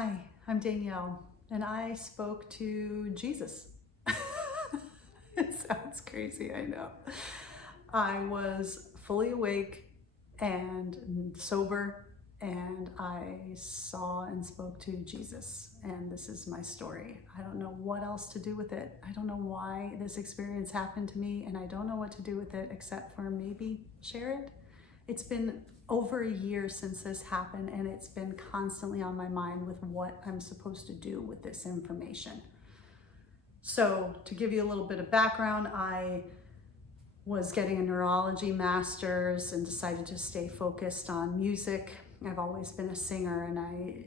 Hi, I'm Danielle, and I spoke to Jesus. It sounds crazy, I know. I was fully awake and sober, and I saw and spoke to Jesus, and this is my story. I don't know what else to do with it. I don't know why this experience happened to me, and I don't know what to do with it except for maybe share it. It's been over a year since this happened, and it's been constantly on my mind with what I'm supposed to do with this information. So to give you a little bit of background, I was getting a neurology master's and decided to stay focused on music. I've always been a singer, and I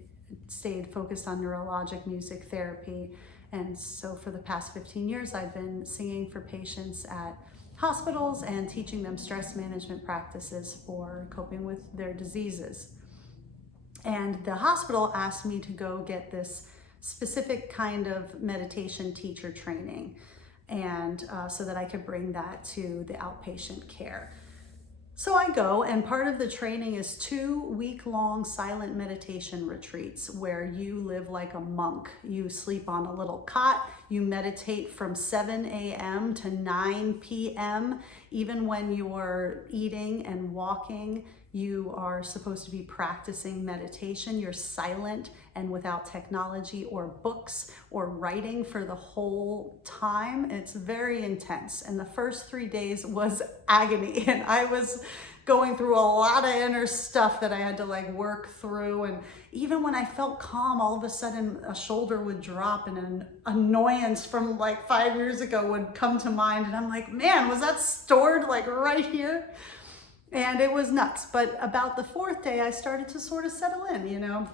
stayed focused on neurologic music therapy. And so for the past 15 years, I've been singing for patients at hospitals and teaching them stress management practices for coping with their diseases. And the hospital asked me to go get this specific kind of meditation teacher training, and so that I could bring that to the outpatient care. So I go, and part of the training is 2-week-long silent meditation retreats where you live like a monk. You sleep on a little cot, you meditate from 7 a.m. to 9 p.m. Even when you're eating and walking, you are supposed to be practicing meditation. You're silent and without technology or books or writing for the whole time. It's very intense. And the first 3 days was agony. And I was going through a lot of inner stuff that I had to work through. And even when I felt calm, all of a sudden a shoulder would drop and an annoyance from 5 years ago would come to mind. And I'm like, man, was that stored right here? And it was nuts. But about the 4th day, I started to sort of settle in,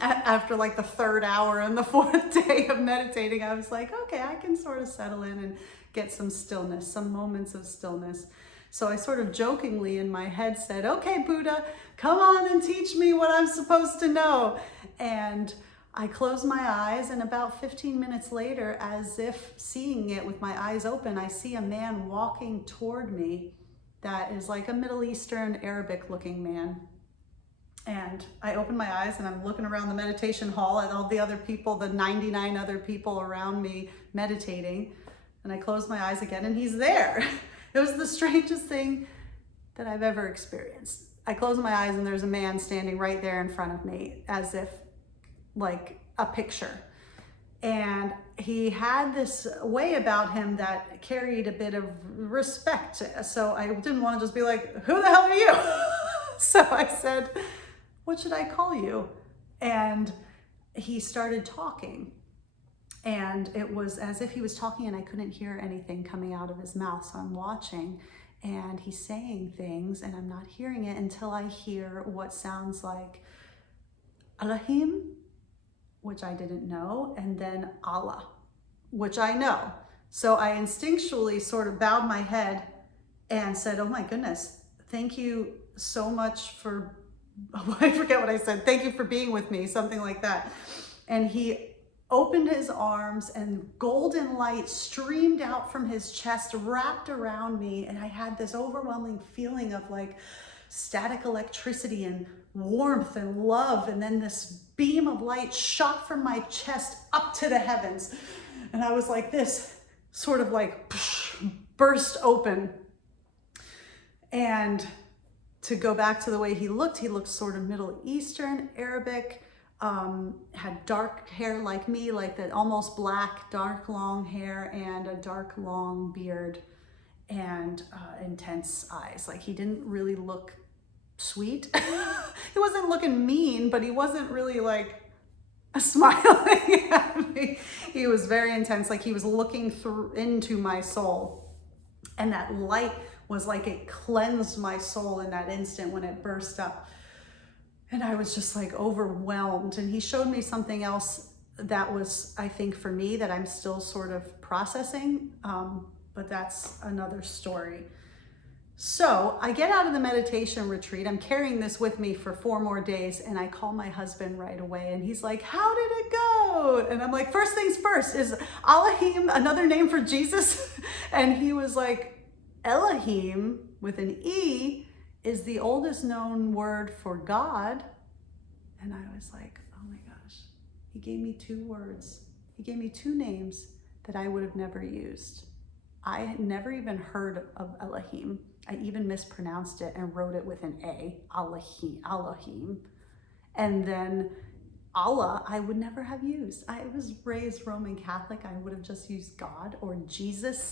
After the 3rd hour and the 4th day of meditating, I was like, okay, I can sort of settle in and get some stillness, some moments of stillness. So I sort of jokingly in my head said, okay, Buddha, come on and teach me what I'm supposed to know. And I closed my eyes, and about 15 minutes later, as if seeing it with my eyes open, I see a man walking toward me that is like a Middle Eastern Arabic looking man. And I open my eyes and I'm looking around the meditation hall at all the other people, the 99 other people around me meditating. And I close my eyes again and he's there. It was the strangest thing that I've ever experienced. I close my eyes and there's a man standing right there in front of me, as if like a picture. And he had this way about him that carried a bit of respect. So I didn't want to just be like, who the hell are you? So I said, what should I call you? And he started talking. And it was as if he was talking and I couldn't hear anything coming out of his mouth. So I'm watching and he's saying things and I'm not hearing it until I hear what sounds like Elohim, which I didn't know, and then Allah, which I know. So I instinctually sort of bowed my head and said, oh my goodness, thank you so much for, I forget what I said, thank you for being with me, something like that. And he opened his arms and golden light streamed out from his chest, wrapped around me, and I had this overwhelming feeling of static electricity and warmth and love, and then this beam of light shot from my chest up to the heavens, and I was like this, sort of burst open. And to go back to the way he looked sort of Middle Eastern, Arabic, had dark hair like me, like that almost black, dark long hair, and a dark long beard, and intense eyes. He didn't really look sweet. He wasn't looking mean, but he wasn't really smiling at me. He was very intense, he was looking through into my soul. And that light was it cleansed my soul in that instant when it burst up. And I was just overwhelmed. And he showed me something else that was, I think, for me, that I'm still sort of processing, but that's another story. So I get out of the meditation retreat. I'm carrying this with me for 4 more days, and I call my husband right away, and he's like, how did it go? And I'm like, first things first, is Elohim another name for Jesus? And he was like, Elohim with an E is the oldest known word for God. And I was like, oh my gosh, He gave me 2 words. He gave me 2 names that I would have never used. I had never even heard of Elohim. I even mispronounced it and wrote it with an A, Elohim. And then Allah, I would never have used. I was raised Roman Catholic. I would have just used God or Jesus.